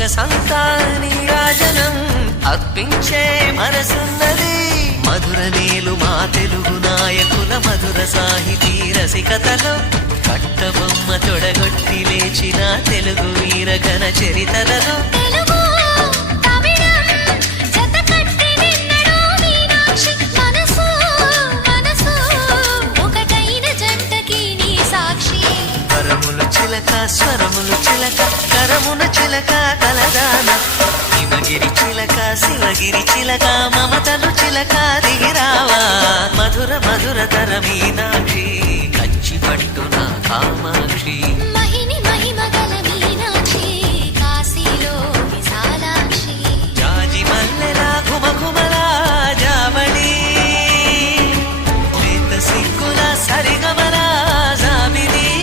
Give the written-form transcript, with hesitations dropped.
సొగసంతా నీరాజనం అర్పించే మనసున్నది. మధుర నేలు మా తెలుగు నాయకుల మధుర సాహితీ రసికతలో కట్టబొమ్మ తొడగొట్టి లేచిన తెలుగు వీర ఘన చరితలలో స్వరములు చిలక కరమున చిలక కలదాన హిమగిరి చిలక శివగిరి చిలక మమతలు చిలక దిగిరావా మధుర మధుర తర మీనాక్షి.